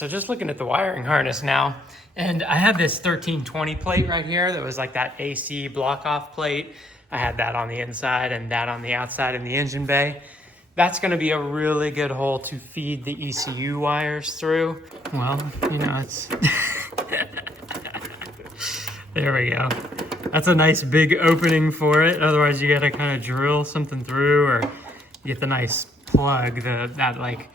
So just looking at the wiring harness now, and I have this 1320 plate right here that was like that AC block off plate. I had that on the inside and that on the outside in the engine bay. That's gonna be a really good hole to feed the ECU wires through. Well, you know, it's, there we go. That's a nice big opening for it. Otherwise you gotta kind of drill something through or get the nice plug, that like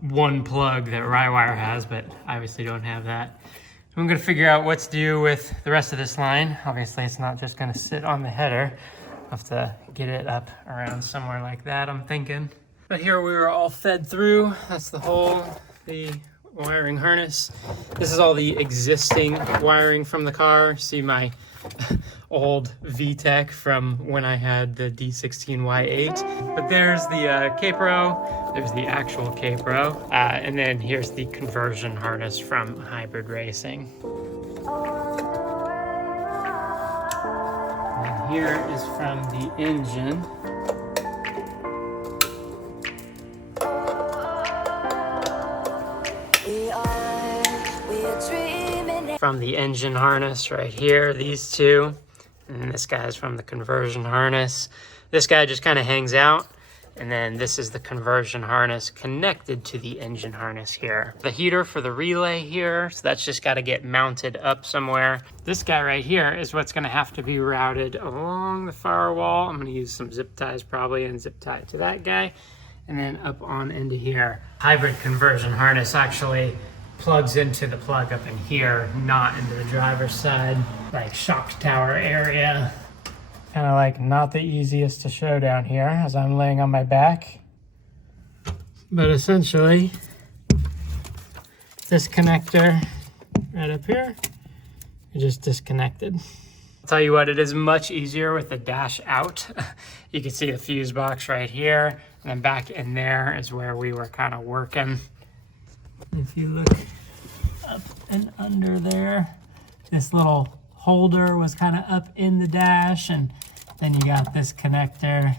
one plug that Rywire has, but I obviously don't have that. So I'm gonna figure out what to do with the rest of this line. Obviously it's not just gonna sit on the header. I'll have to get it up around somewhere like that, I'm thinking. But here we were all fed through. That's the hole, the wiring harness. This is all the existing wiring from the car. See my old VTEC from when I had the D16Y8. But there's the KPro, there's the actual KPro, and then here's the conversion harness from hybrid racing. And here is from the engine. From the engine harness right here, these two. And this guy's from the conversion harness. This guy just kind of hangs out. And then this is the conversion harness connected to the engine harness here. The heater for the relay here, so that's just got to get mounted up somewhere. This guy right here is what's going to have to be routed along the firewall. I'm going to use some zip ties probably and zip tie it to that guy. And then up on into here. Hybrid conversion harness actually plugs into the plug up in here, not into the driver's side, like shock tower area. Kind of like not the easiest to show down here as I'm laying on my back. But essentially, this connector right up here, is just disconnected. I'll tell you what, it is much easier with the dash out. You can see the fuse box right here, and then back in there is where we were kind of working. If you look up and under there, this little holder was kind of up in the dash, and then you got this connector,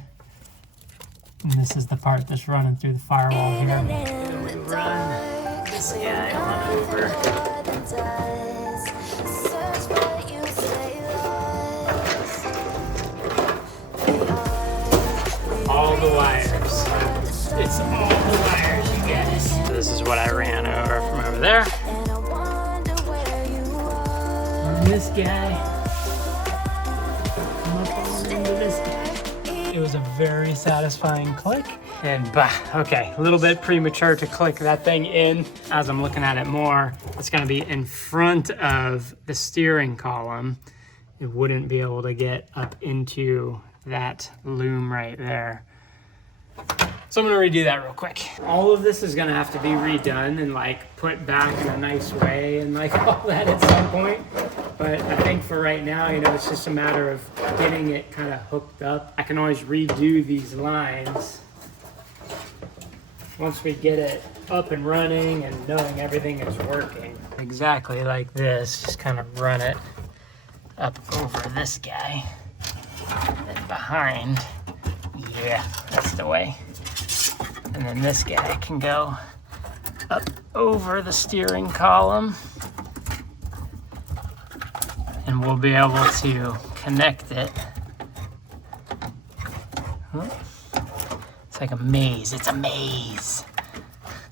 and this is the part that's running through the firewall here. And we run this guy on over. All the wires. It's all the wires, you guys. So this is what I ran over from over there. And this guy. I'm up on into this guy. It was a very satisfying click. And bah, okay, a little bit premature to click that thing in. As I'm looking at it more, it's gonna be in front of the steering column. It wouldn't be able to get up into that loom right there. So I'm gonna redo that real quick. All of this is gonna have to be redone and like put back in a nice way and like all that at some point. But I think for right now, you know, it's just a matter of getting it kind of hooked up. I can always redo these lines once we get it up and running and knowing everything is working. Exactly like this, just kind of run it up over this guy and then behind. Yeah, that's the way. And then this guy can go up over the steering column, and we'll be able to connect it. It's like a maze. It's a maze.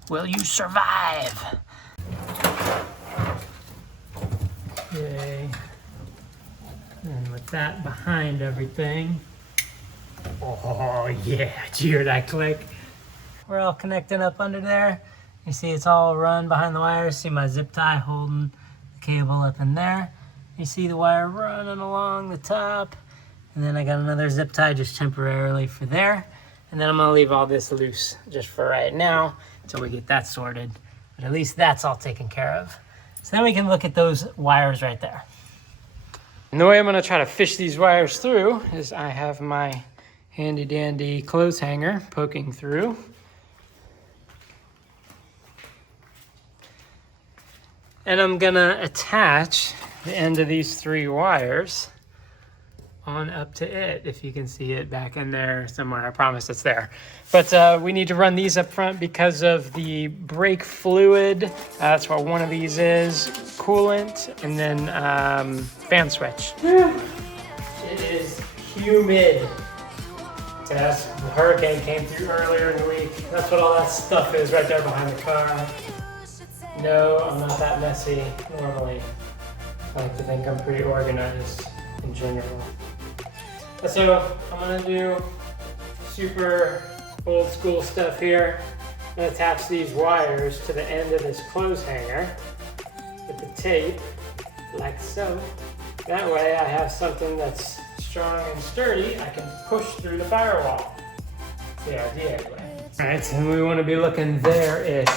Will you survive? Okay. And with that behind everything. Oh yeah, did you hear that click? We're all connecting up under there. You see it's all run behind the wires. See my zip tie holding the cable up in there. You see the wire running along the top. And then I got another zip tie just temporarily for there. And then I'm gonna leave all this loose just for right now until we get that sorted. But at least that's all taken care of. So then we can look at those wires right there. And the way I'm gonna try to fish these wires through is I have my handy dandy clothes hanger poking through. And I'm gonna attach the end of these 3 wires on up to it, if you can see it back in there somewhere. I promise it's there. But we need to run these up front because of the brake fluid. That's what one of these is. Coolant, and then fan switch. It is humid. Yes, the hurricane came through earlier in the week. That's what all that stuff is right there behind the car. No, I'm not that messy normally. I like to think I'm pretty organized in general. So I'm gonna do super old school stuff here. I'm gonna attach these wires to the end of this clothes hanger with the tape, like so. That way I have something that's strong and sturdy I can push through the firewall. That's the idea anyway. Alright, and we want to be looking there-ish.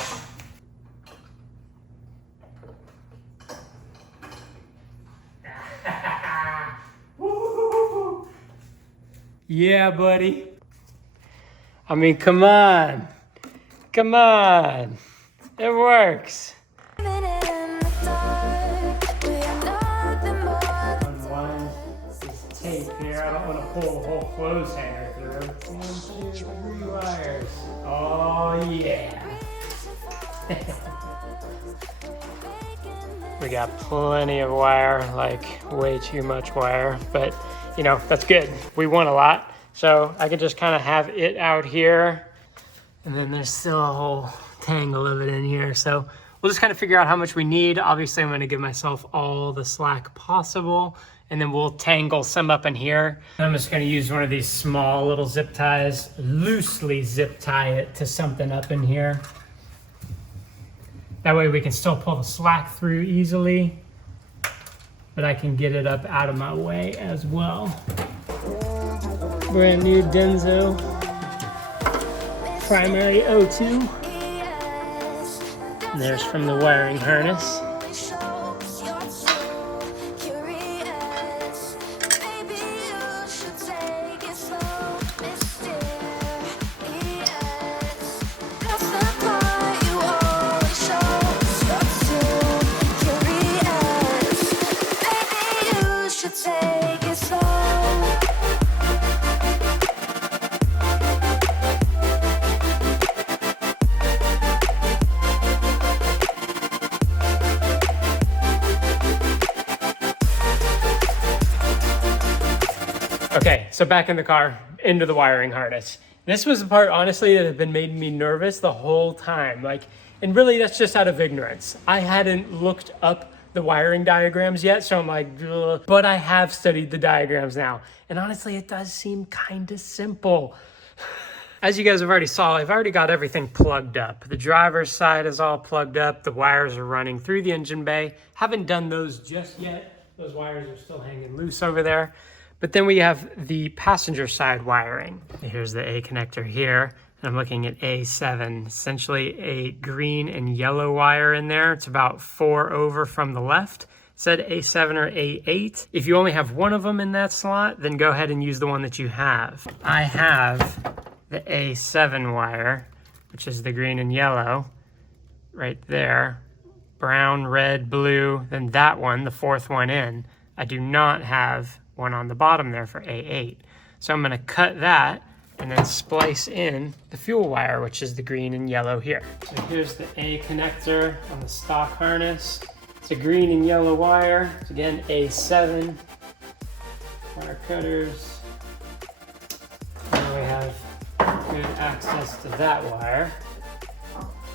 Yeah, buddy. I mean, come on. Come on. It works. Tape here. I don't want to pull the whole clothes hanger through. 1, 2, 3 wires. Oh yeah. We got plenty of wire, like way too much wire, but you know, that's good. We want a lot, so I can just kind of have it out here, and then there's still a whole tangle of it in here. So we'll just kind of figure out how much we need. Obviously, I'm going to give myself all the slack possible, and then we'll tangle some up in here. I'm just going to use one of these small little zip ties, loosely zip tie it to something up in here. That way we can still pull the slack through easily, but I can get it up out of my way as well. Brand new Denso primary O2. And there's from the wiring harness. Okay, so back in the car, into the wiring harness. This was the part, honestly, that had been making me nervous the whole time. Like, and really that's just out of ignorance. I hadn't looked up the wiring diagrams yet, so I'm like, ugh. But I have studied the diagrams now. And honestly, it does seem kind of simple. As you guys have already saw, I've already got everything plugged up. The driver's side is all plugged up. The wires are running through the engine bay. Haven't done those just yet. Those wires are still hanging loose over there. But then we have the passenger side wiring. Here's the A connector here. And I'm looking at A7, essentially a green and yellow wire in there. It's about 4 over from the left. It said A7 or A8. If you only have one of them in that slot, then go ahead and use the one that you have. I have the A7 wire, which is the green and yellow, right there. Brown, red, blue, then that one, the 4th one in. I do not have one on the bottom there for A8. So I'm gonna cut that and then splice in the fuel wire, which is the green and yellow here. So here's the A connector on the stock harness. It's a green and yellow wire. It's again A7. Wire cutters. Now we have good access to that wire.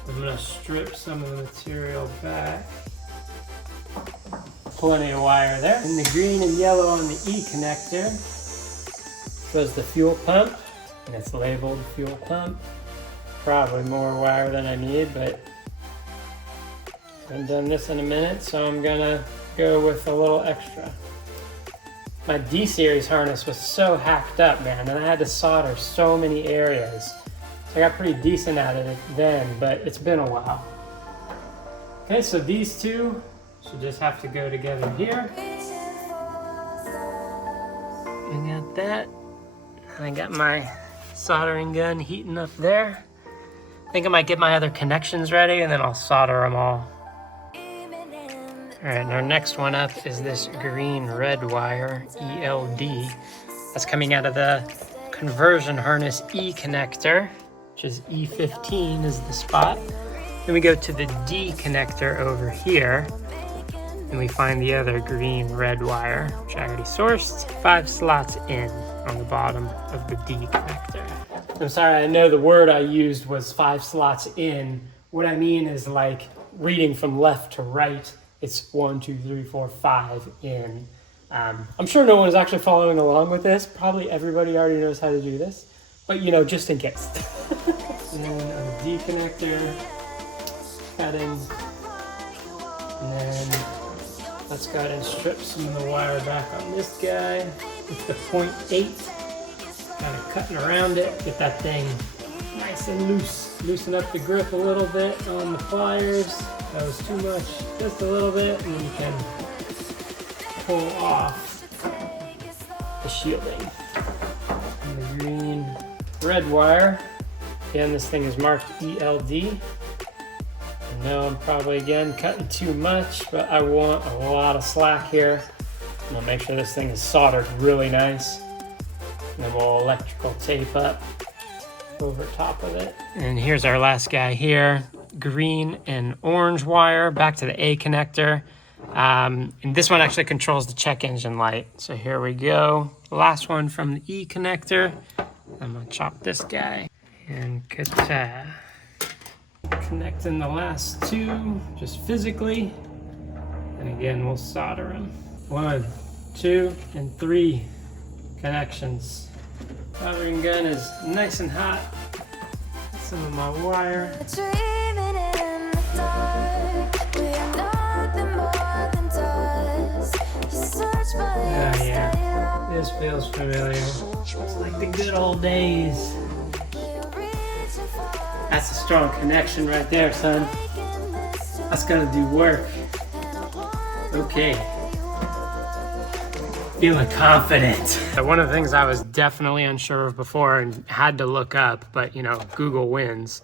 I'm gonna strip some of the material back. Plenty of wire there. And the green and yellow on the E connector goes the fuel pump, and it's labeled fuel pump. Probably more wire than I need, but I haven't done this in a minute, so I'm gonna go with a little extra. My D-series harness was so hacked up, man, and I had to solder so many areas. So I got pretty decent at it then, but it's been a while. Okay, so these two should just have to go together here. I got that. I got my soldering gun heating up there. I think I might get my other connections ready and then I'll solder them all. All right, and our next one up is this green Rywire ELD. That's coming out of the conversion harness E connector, which is E15 is the spot. Then we go to the D connector over here, and we find the other green Rywire, which I already sourced. 5 slots in on the bottom of the D connector. I'm sorry, I know the word I used was 5 slots in. What I mean is like reading from left to right, it's 1, 2, 3, 4, 5 in. I'm sure no one is actually following along with this. Probably everybody already knows how to do this, but you know, just in case. And then on the D connector, cutting, and then let's go ahead and strip some of the wire back on this guy with the 0.8. Kind of cutting around it, get that thing nice and loose. Loosen up the grip a little bit on the pliers. That was too much, just a little bit, and then you can pull off the shielding. And the green Rywire. Again, this thing is marked ELD. I know I'm probably, again, cutting too much, but I want a lot of slack here. I'm gonna make sure this thing is soldered really nice. And then we'll electrical tape up over top of it. And here's our last guy here. Green and orange wire back to the A connector. And this one actually controls the check engine light. So here we go. Last one from the E connector. I'm gonna chop this guy and kata. Connecting the last 2, just physically. And again, we'll solder them. 1, 2, and 3 connections. Soldering gun is nice and hot. Some of my wire. Oh yeah, this feels familiar. It's like the good old days. That's a strong connection right there, son. That's gonna do work. Okay. Feeling confident. One of the things I was definitely unsure of before and had to look up, but you know, Google wins,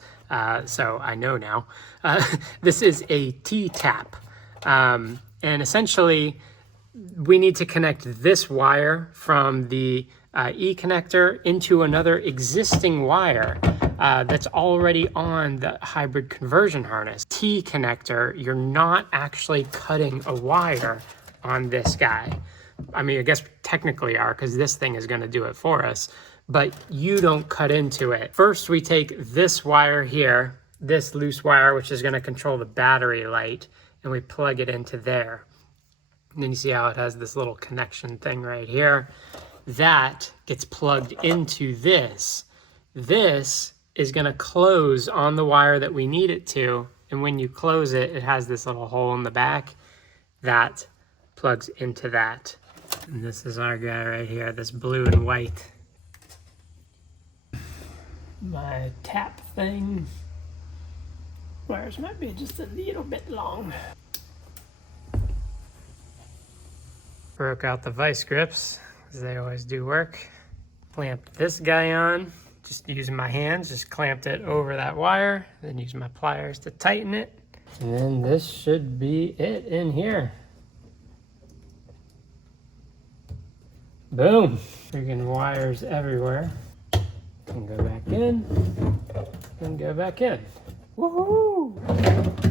so I know now. This is a T-tap, and essentially we need to connect this wire from the E connector into another existing wire that's already on the hybrid conversion harness. T connector, you're not actually cutting a wire on this guy. I mean, I guess technically are, because this thing is going to do it for us, but you don't cut into it. First, we take this wire here, this loose wire, which is going to control the battery light, and we plug it into there. And then you see how it has this little connection thing right here. That gets plugged into this. This is going to close on the wire that we need it to, and when you close it, it has this little hole in the back that plugs into that. And this is our guy right here, this blue and white. My tap thing. Wires might be just a little bit long. Broke out the vice grips, because they always do work. Clamped this guy on, just using my hands, just clamped it over that wire, then use my pliers to tighten it. And then this should be it in here. Boom. Freaking wires everywhere. And go back in. And go back in. Woohoo!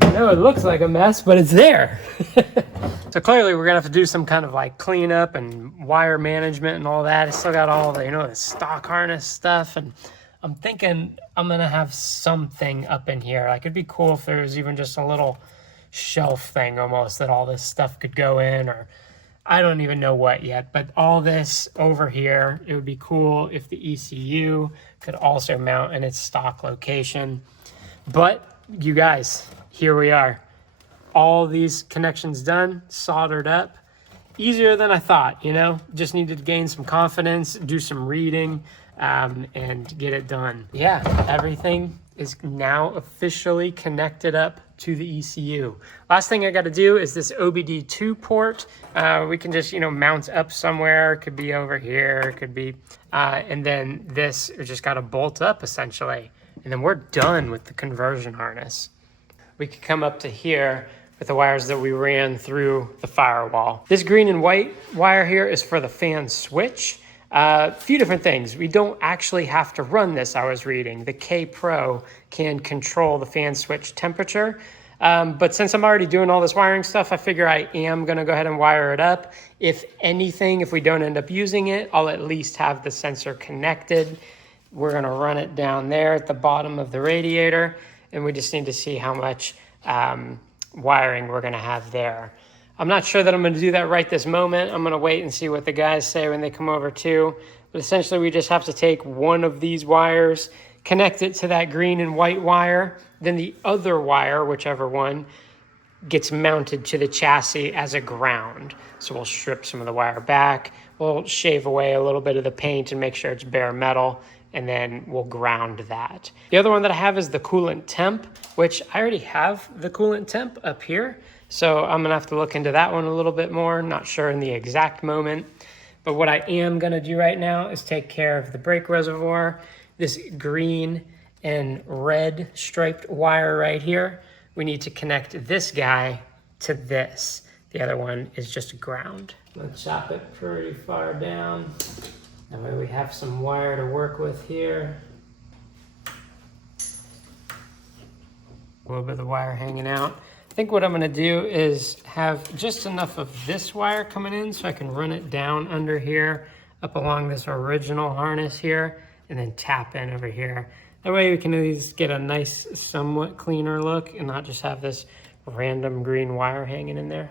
I know it looks like a mess, but it's there. So clearly we're gonna have to do some kind of like cleanup and wire management and all that. I still got all the, you know, the stock harness stuff, and I'm thinking I'm gonna have something up in here. Like it'd be cool if there was even just a little shelf thing almost that all this stuff could go in, or I don't even know what yet, but all this over here, it would be cool if the ECU could also mount in its stock location. But you guys, here we are. All these connections done, soldered up. Easier than I thought, you know? Just needed to gain some confidence, do some reading, and get it done. Yeah, everything is now officially connected up to the ECU. Last thing I got to do is this OBD2 port. We can just, you know, mount up somewhere. It could be over here, it could be, and then this just got to bolt up essentially. And then we're done with the conversion harness. We could come up to here. with the wires that we ran through the firewall. This green and white wire here is for the fan switch. A few different things. We don't actually have to run this, I was reading. The KPro can control the fan switch temperature. But since I'm already doing all this wiring stuff, I figure I am gonna go ahead and wire it up. If anything, if we don't end up using it, I'll at least have the sensor connected. We're gonna run it down there at the bottom of the radiator, and we just need to see how much wiring we're gonna have there. I'm not sure that I'm gonna do that right this moment. I'm gonna wait and see what the guys say when they come over too. But essentially we just have to take one of these wires, connect it to that green and white wire, then the other wire, whichever one, gets mounted to the chassis as a ground. So we'll strip some of the wire back, we'll shave away a little bit of the paint and make sure it's bare metal, and then we'll ground that. The other one that I have is the coolant temp, which I already have the coolant temp up here. So I'm gonna have to look into that one a little bit more, not sure in the exact moment. But what I am gonna do right now is take care of the brake reservoir, this green and red striped wire right here. We need to connect this guy to this. The other one is just ground. Let's chop it pretty far down. That way we have some wire to work with here. A little bit of the wire hanging out. I think what I'm gonna do is have just enough of this wire coming in so I can run it down under here, up along this original harness here, and then tap in over here. That way we can at least get a nice, somewhat cleaner look and not just have this random green wire hanging in there.